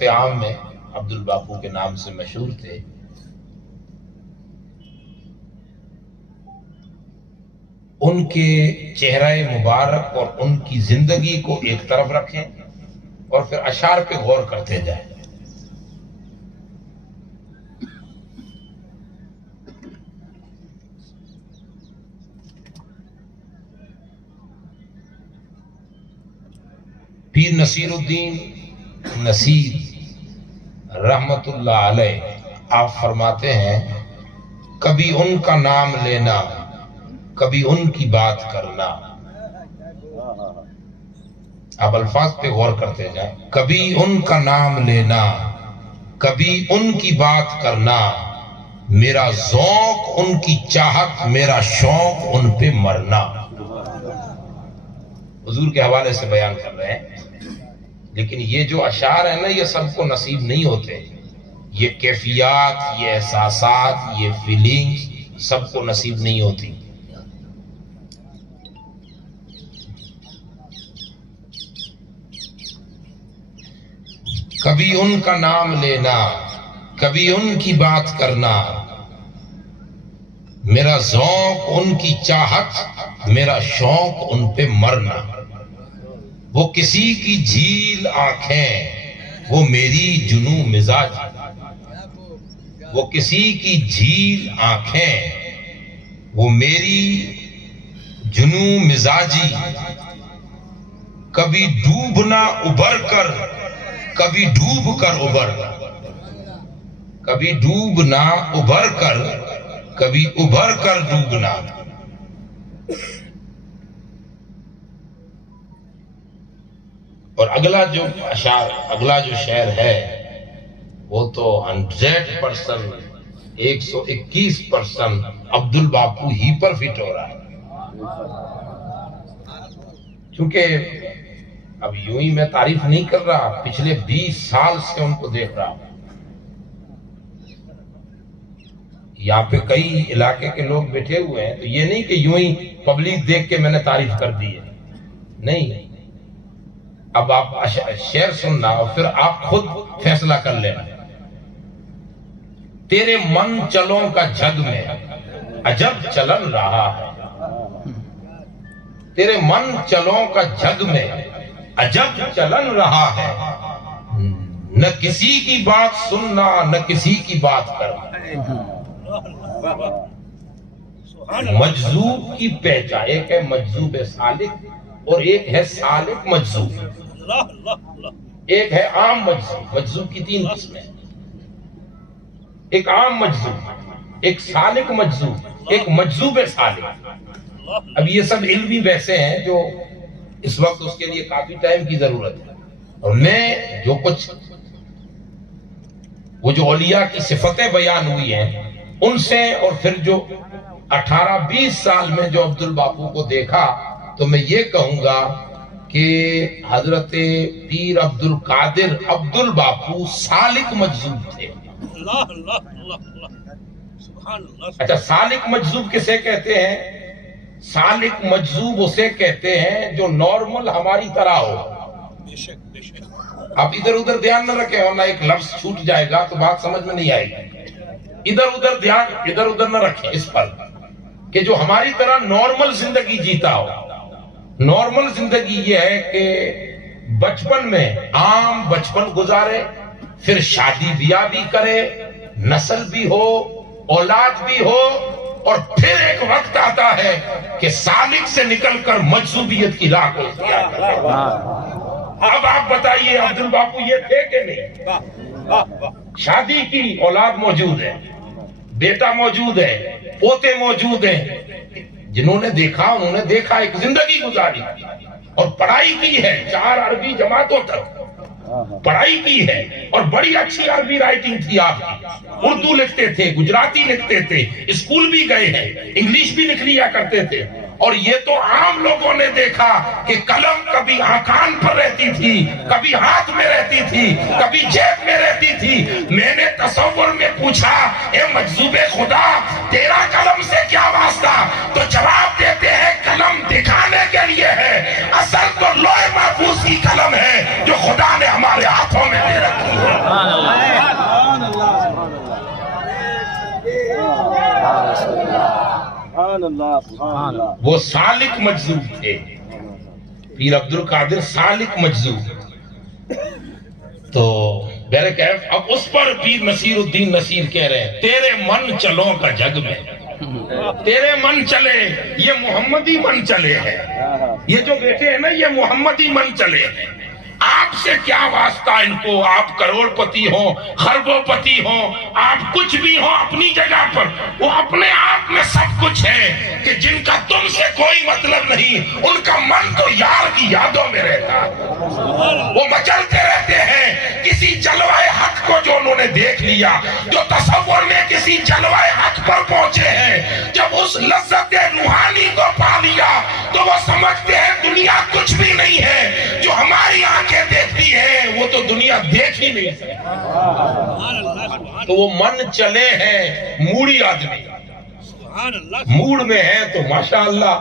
عام میں عبدالباپو کے نام سے مشہور تھے۔ ان کے چہرہ مبارک اور ان کی زندگی کو ایک طرف رکھیں اور پھر اشعار پہ غور کرتے جائیں۔ پیر نصیر الدین نصیر رحمت اللہ علیہ آپ فرماتے ہیں، کبھی ان کا نام لینا، کبھی ان کی بات کرنا۔ آپ الفاظ پہ غور کرتے جائیں۔ کبھی ان کا نام لینا، کبھی ان کی بات کرنا، میرا ذوق ان کی چاہت، میرا شوق ان پہ مرنا۔ حضور کے حوالے سے بیان کر رہے ہیں، لیکن یہ جو اشعار ہیں نا، یہ سب کو نصیب نہیں ہوتے۔ یہ کیفیات، یہ احساسات، یہ فیلنگز سب کو نصیب نہیں ہوتی۔ کبھی ان کا نام لینا، کبھی ان کی بات کرنا، میرا ذوق ان کی چاہت، میرا شوق ان پہ مرنا۔ وہ کسی کی جھیل آنکھیں، وہ میری جنوں مزاج۔ وہ کسی کی جھیل آنکھیں، وہ میری جنوں مزاجی۔ کبھی ڈوبنا ابھر کر، کبھی ڈوب کر ابھر، کبھی ڈوبنا ابھر کر، کبھی ابھر کر ڈوبنا۔ اور اگلا جو شعر ہے وہ تو 100%، 121% عبدالباپو ہی پر فٹ ہو رہا ہے۔ چونکہ اب یوں ہی میں تعریف نہیں کر رہا، پچھلے 20 سال سے ان کو دیکھ رہا ہوں۔ یہاں پہ کئی علاقے کے لوگ بیٹھے ہوئے ہیں، تو یہ نہیں کہ یوں ہی پبلک دیکھ کے میں نے تعریف کر دی ہے، نہیں۔ اب آپ شعر سننا اور پھر آپ خود فیصلہ کر لینا۔ تیرے من چلوں کا جگ میں عجب چلن رہا ہے، تیرے من چلوں کا جگ میں عجب چلن رہا ہے، نہ کسی کی بات سننا، نہ کسی کی بات کرنا۔ مجذوب کی پہچان، ایک ہے مجذوب سالک اور ایک ہے سالک مجذوب، ایک ہے عام مجذوب۔ مجذوب کی 3 قسمیں، ایک عام مجذوب، ایک سالک مجذوب، ایک مجذوب سالک۔ اب یہ سب علمی بحثیں ہیں جو اس وقت اس کے لیے کافی ٹائم کی ضرورت ہے، اور میں جو کچھ وہ جو اولیاء کی صفتیں بیان ہوئی ہیں ان سے، اور پھر جو 18-20 سال میں جو عبدالباپو کو دیکھا، تو میں یہ کہوں گا کہ حضرت پیر عبدالقادر عبدالباپو سالک مجذوب تھے۔ اچھا، سالک مجذوب کسے کہتے ہیں؟ سالک مجذوب اسے کہتے ہیں جو نارمل ہماری طرح ہو۔ آپ ادھر ادھر دھیان نہ رکھیں، ورنہ ایک لفظ چھوٹ جائے گا تو بات سمجھ میں نہیں آئے گی۔ ادھر ادھر نہ رکھیں اس پر، کہ جو ہماری طرح نارمل زندگی جیتا ہو۔ نارمل زندگی یہ ہے کہ بچپن میں عام بچپن گزارے، پھر شادی بیاہ بھی کرے، نسل بھی ہو، اولاد بھی ہو، اور پھر ایک وقت آتا ہے کہ سالک سے نکل کر مجذوبیت کی راہ کو اختیار کرے۔ اب آپ بتائیے عبدالباپو یہ تھے کہ نہیں؟ شادی کی، اولاد موجود ہے، بیٹا موجود ہے، پوتے موجود ہیں۔ جنہوں نے دیکھا انہوں نے دیکھا، ایک زندگی گزاری اور پڑھائی کی ہے، 4 عربی جماعتوں تک پڑھائی کی ہے، اور بڑی اچھی عربی رائٹنگ تھی آپ کی۔ اردو لکھتے تھے، گجراتی لکھتے تھے، اسکول بھی گئے ہیں، انگلش بھی لکھ لیا کرتے تھے۔ اور یہ تو عام لوگوں نے دیکھا کہ قلم کبھی آکان پر رہتی تھی، کبھی ہاتھ میں رہتی تھی، کبھی جیب میں رہتی تھی۔ میں نے تصور میں پوچھا، اے مجذوب خدا، تیرا قلم سے کیا واسطہ؟ تو جواب دیتے ہیں، قلم دکھانے کے لیے ہے، اصل تو لوح محفوظ کی قلم ہے جو خدا نے ہمارے ہاتھوں میں دے رکھی ہے۔ وہ سالک مجذوب تھے، پیر عبد القادر سالک مجذوب. تو بہرکیف اب اس پر پیر نصیر الدین نصیر کہہ رہے ہیں تیرے من چلوں کا جگ میں، تیرے من چلے، یہ محمدی من چلے ہیں، یہ جو بیٹے ہیں نا یہ محمدی من چلے ہیں. آپ سے کیا واسطہ ان کو، آپ کروڑ پتی ہوں، خربوں پتی ہوں، آپ کچھ بھی ہوں اپنی جگہ پر، وہ اپنے آپ میں سب کچھ ہے کہ جن کا تم سے کوئی مطلب نہیں، ان کا من تو یار کی یادوں میں رہتا ہے، وہ مچلتے رہتے ہیں کسی جلوہ حق کو جو انہوں نے دیکھ لیا، جو تصور میں کسی جلوہ حق پر پہنچے ہیں، جب اس لذت روحانی کو پا لیا تو وہ سمجھتے ہیں دنیا کچھ بھی نہیں ہے، جو ہماری آنکھیں دیکھتی ہے وہ تو دنیا دیکھ ہی نہیں سکتی. تو وہ من چلے ہیں موڑی آدمی، موڑ میں ہے تو ماشاءاللہ.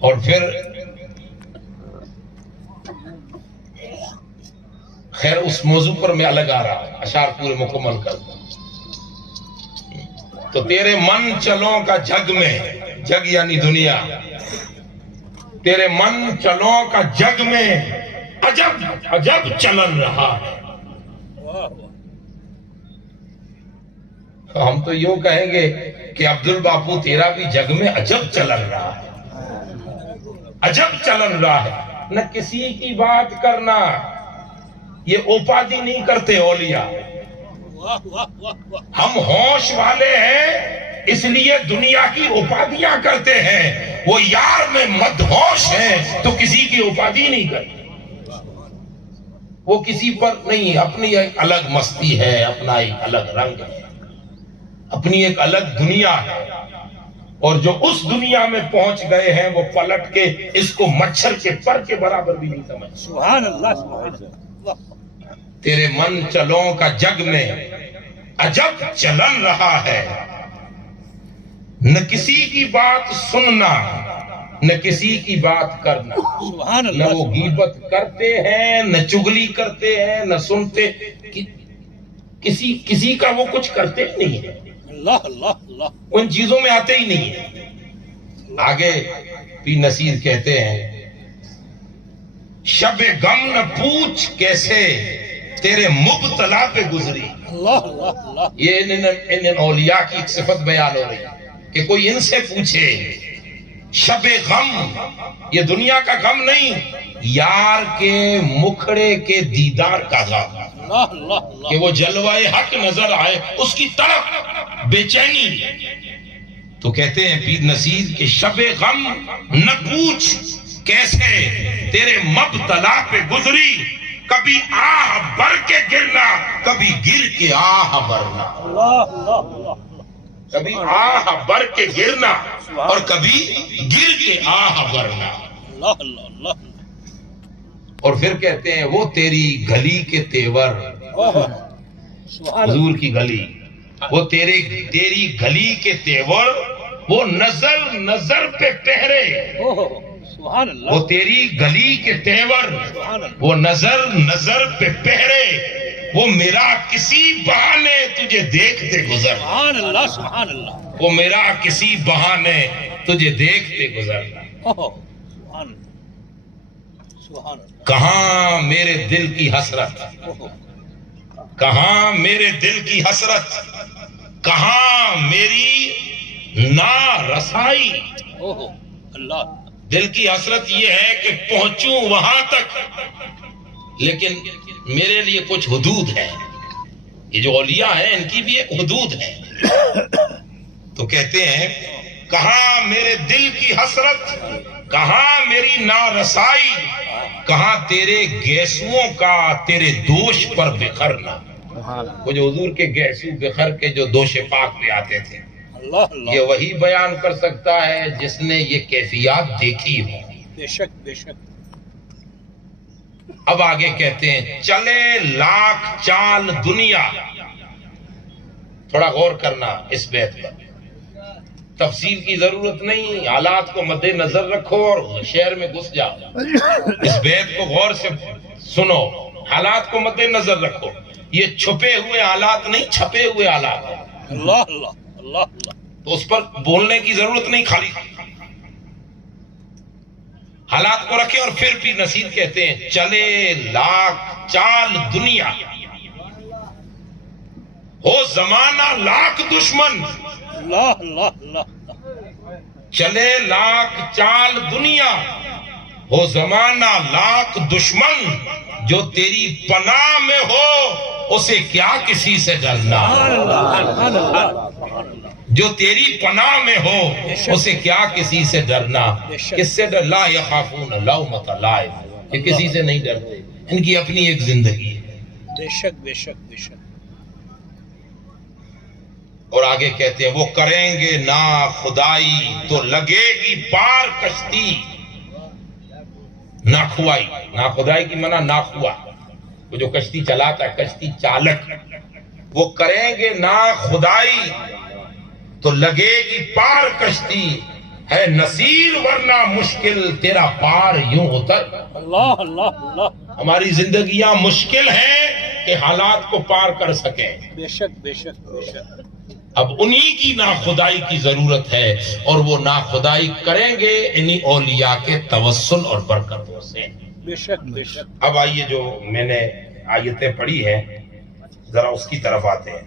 اور پھر خیر اس موضوع پر میں الگ آ رہا ہوں، اشعار پورے مکمل کر دوں. تو تیرے من چلوں کا جگ میں، جگ یعنی دنیا، تیرے من چلوں کا جگ میں عجب عجب چلن رہا ہے. ہم تو یوں کہیں گے کہ عبد الباپو تیرا بھی جگ میں عجب چلن رہا ہے، عجب چلن رہا ہے. نہ کسی کی بات کرنا، یہ اوپادی نہیں کرتے اولیاء، ہم ہوش والے ہیں اس لیے دنیا کی اوپادیاں کرتے ہیں. وہ یار میں مدہوش ہیں تو کسی کی اوپادی نہیں کرتے، وہ کسی پر نہیں، اپنی ایک الگ مستی ہے، اپنا ایک الگ رنگ ہے، اپنی ایک الگ دنیا ہے. اور جو اس دنیا میں پہنچ گئے ہیں وہ پلٹ کے اس کو مچھر کے پر کے برابر بھی نہیں سمجھ. سبحان اللہ سبحان اللہ. تیرے من چلوں کا جگ میں عجب چلن رہا ہے، نہ کسی کی بات سننا، نہ کسی کی بات کرنا. نہ وہ غیبت کرتے ہیں، نہ چگلی کرتے ہیں، نہ سنتے، کسی کا وہ کچھ کرتے ہی نہیں ہے، اللہ اللہ اللہ، ان چیزوں میں آتے ہی نہیں ہے. آگے پیر نصیر کہتے ہیں شب غم نہ پوچھ کیسے تیرے مبتلا پہ گزری. اللہ اللہ اللہ. یہ ان اولیاء کی ایک صفت بیان ہو رہی ہے کہ کوئی ان سے پوچھے شب غم، یہ دنیا کا غم نہیں، یار کے مکھڑے کے دیدار کا غم، اللہ اللہ اللہ. کہ وہ جلوہ حق نظر آئے، اس کی طرف بے چینی. تو کہتے ہیں پیر نصیر کہ شب غم نہ پوچھ کیسے تیرے مبتلا پہ گزری، کبھی آہ بھر کے گرنا، کبھی گر کے آہ بھرنا. اللہ اللہ اللہ. کبھی آہ بھر کے گرنا اور کبھی گر کے آہ بھرنا. اللہ اللہ اللہ. اور پھر کہتے ہیں وہ تیری گلی کے تیور، حضور کی گلی، وہ تیری گلی کے تیور، وہ نظر نظر پہ پہرے. سبحان اللہ. وہ تیری گلی کے تیور، وہ نظر نظر پہ پہرے، وہ میرا کسی بہانے تجھے دیکھتے گزر. سبحان اللہ سبحان اللہ. وہ میرا کسی بہانے تجھے دیکھتے گزر. سبحان سبحان اللہ. کہاں میرے دل کی حسرت، کہاں میرے دل کی حسرت، کہاں میری نارسائی. اللہ. دل کی حسرت یہ ہے کہ پہنچوں وہاں تک لیکن میرے لیے کچھ حدود ہے. یہ جو اولیاء ہیں ان کی بھی ایک حدود ہے. تو کہتے ہیں کہاں میرے دل کی حسرت، کہاں میری نارسائی، کہاں تیرے گیسوؤں کا تیرے دوش پر بکھرنا. وہ جو حضور کے گیسو بکھر کے جو دوش پاک پہ آتے تھے، یہ وہی بیان کر سکتا ہے جس نے یہ کیفیات دیکھی ہو. بے شک بے شک. اب آگے کہتے ہیں چلے لاکھ چال دنیا. تھوڑا غور کرنا اس بیت پر، تفسیر کی ضرورت نہیں، حالات کو مد نظر رکھو اور شہر میں گھس جاؤ. اس بیت کو غور سے سنو، حالات کو مد نظر رکھو. یہ چھپے ہوئے حالات نہیں، چھپے ہوئے حالات ہیں. اللہ اللہ اللہ اللہ. تو اس پر بولنے کی ضرورت نہیں، خالی حالات کو رکھے. اور پھر بھی نصیر کہتے ہیں چلے لاکھ چال دنیا، ہو زمانہ لاکھ دشمن. اللہ اللہ اللہ. چلے لاکھ چال دنیا، ہو زمانہ لاکھ دشمن، جو تیری پناہ میں ہو اسے کیا کسی سے ڈرنا. جو تیری پناہ میں ہو اسے کیا کسی سے ڈرنا. کس سے ڈر؟ لا یخافون لومۃ لائم، کہ کسی سے نہیں ڈرتے، ان کی اپنی ایک زندگی ہے. بے شک بے شک بے شک. اور آگے کہتے ہیں وہ کریں گے نا خدائی تو لگے گی پار کشتی. نا خوائی، نا خدائی کی منع نا خوا، وہ جو کشتی چلاتا ہے، کشتی چالک. وہ کریں گے نا خدائی تو لگے گی پار کشتی، ہے نصیر ورنہ مشکل تیرا پار یوں اتر. اللہ اللہ اللہ. ہماری زندگیاں مشکل ہیں کہ حالات کو پار کر سکیں. بے شک بے شک بے شک. اب انہی کی ناخدائی کی ضرورت ہے، اور وہ ناخدائی کریں گے انہی اولیاء کے توسل اور برکتوں سے. بے شک بے شک. اب آئیے جو میں نے آیتیں پڑھی ہیں ذرا اس کی طرف آتے ہیں.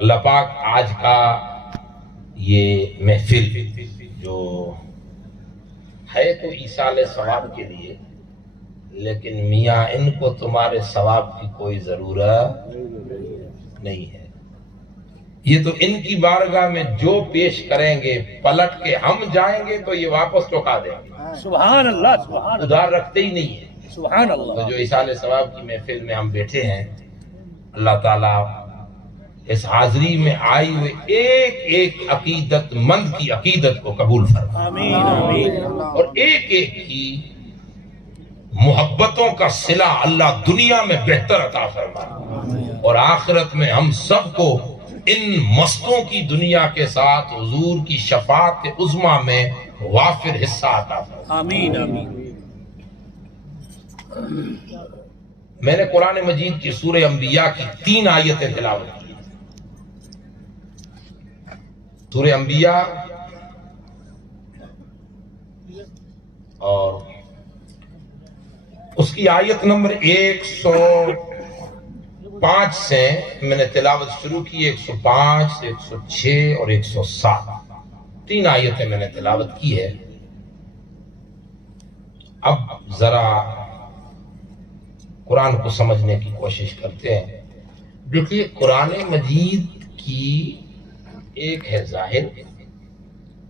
اللہ پاک آج کا یہ محفل جو ہے تو ایصال ثواب کے لیے، لیکن میاں ان کو تمہارے ثواب کی کوئی ضرورت نہیں ہے. یہ تو ان کی بارگاہ میں جو پیش کریں گے پلٹ کے ہم جائیں گے تو یہ واپس چکا دیں گے. سبحان اللہ سبحان اللہ. ادھار رکھتے ہی نہیں ہے. سبحان اللہ. تو جو ایصال ثواب کی محفل میں ہم بیٹھے ہیں، اللہ تعالیٰ اس حاضری میں آئی ہوئے ایک ایک عقیدت مند کی عقیدت کو قبول فرما. آمین آمین. اور ایک ایک کی محبتوں کا صلہ اللہ دنیا میں بہتر عطا فرما، اور آخرت میں ہم سب کو ان مستوں کی دنیا کے ساتھ حضور کی شفاعت عظمیٰ میں وافر حصہ عطا فرما. آمین آمین. میں نے قرآن مجید کی سورہ انبیاء کی 3 آیتیں تلاوت کی. سورہ انبیاء اور اس کی آیت نمبر 105 سے میں نے تلاوت شروع کی. 105 سے 106 اور 107 3 آیتیں میں نے تلاوت کی ہے. اب ذرا قرآن کو سمجھنے کی کوشش کرتے ہیں. دیکھیے قرآن مجید کی ایک ہے ظاہر،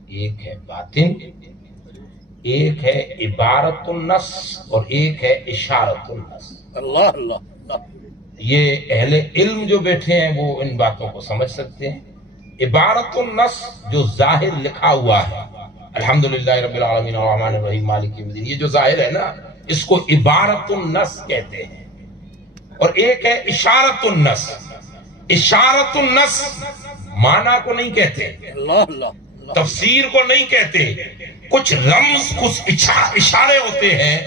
ایک ہے باطن، ایک ہے عبارت النص اور ایک ہے اشارت النص. اللہ اللہ اللہ. یہ اہل علم جو بیٹھے ہیں وہ ان باتوں کو سمجھ سکتے ہیں. عبارت النص جو ظاہر لکھا ہوا ہے، الحمدللہ رب العالمین الرحمن الرحیم مالک یوم الدین، یہ جو ظاہر ہے نا اس کو عبارت النص کہتے ہیں. اور ایک ہے اشارت النص. اشارت النص معنی کو نہیں کہتے، اللہ اللہ. تفسیر کو نہیں کہتے. کچھ رمز، کچھ اشارے ہوتے ہیں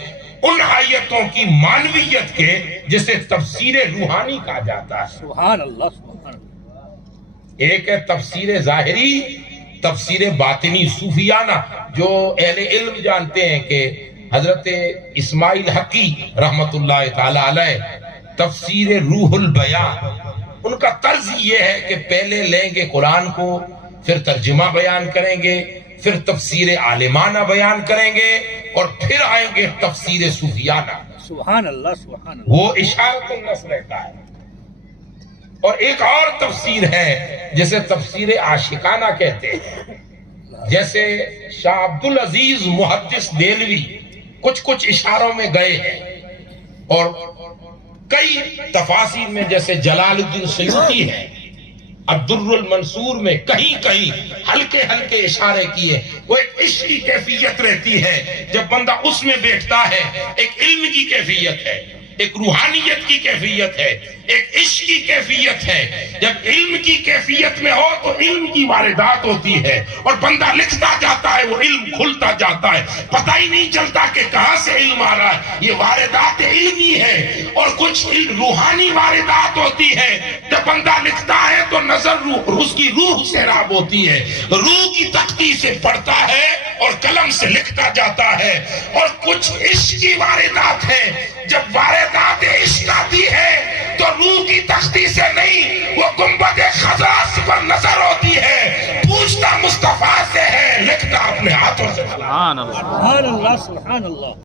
ان آیتوں کی معنویت کے، جسے تفسیر روحانی کہا جاتا ہے. سبحان اللہ سبحان اللہ. ایک ہے تفسیر ظاہری، تفسیر باطنی صوفیانہ، جو اہل علم جانتے ہیں کہ حضرت اسماعیل حقی رحمت اللہ تعالی علیہ تفسیر روح البیان، ان کا طرز یہ ہے کہ پہلے لیں گے قرآن کو، پھر ترجمہ بیان کریں گے، پھر تفسیر عالمانہ بیان کریں گے، اور پھر آئیں گے تفسیر صوفیانہ. سبحان اللہ سبحان اللہ. وہ اشارت النص رہتا ہے. اور ایک اور تفسیر ہے جسے تفسیر عاشقانہ کہتے ہیں. جیسے شاہ عبد العزیز محدث دہلوی کچھ اشاروں میں گئے ہیں، اور کئی تفاسیر میں جیسے جلال الدین سیوطی ہے الدر المنصور میں کہیں ہلکے ہلکے اشارے کیے. وہ ایک عشق کی کیفیت رہتی ہے جب بندہ اس میں بیٹھتا ہے، ایک علم کی کیفیت ہے. ایک روحانیت کی کیفیت ہے، ایک عشق کی کیفیت ہے۔ جب علم کی کیفیت میں ہو تو علم کی واردات ہوتی ہے اور بندہ لکھتا جاتا ہے، وہ علم کھلتا جاتا ہے، پتہ ہی نہیں چلتا کہ کہاں سے علم آ رہا ہے۔ یہ واردات علمی ہے، اور کچھ روحانی واردات ہوتی ہے۔ جب بندہ لکھتا ہے تو نظر اس کی روح سے راب ہوتی ہے، روح کی تختی سے پڑھتا ہے اور قلم سے لکھتا جاتا ہے۔ اور کچھ عشق کی واردات ہیں، جب واردات عشق آتی ہے تو روح کی تختی سے نہیں، وہ گنبد خضرا پر نظر ہوتی ہے، پوچھتا مصطفیٰ سے ہے، لکھتا اپنے ہاتھوں سے۔ سبحان اللہ سبحان اللہ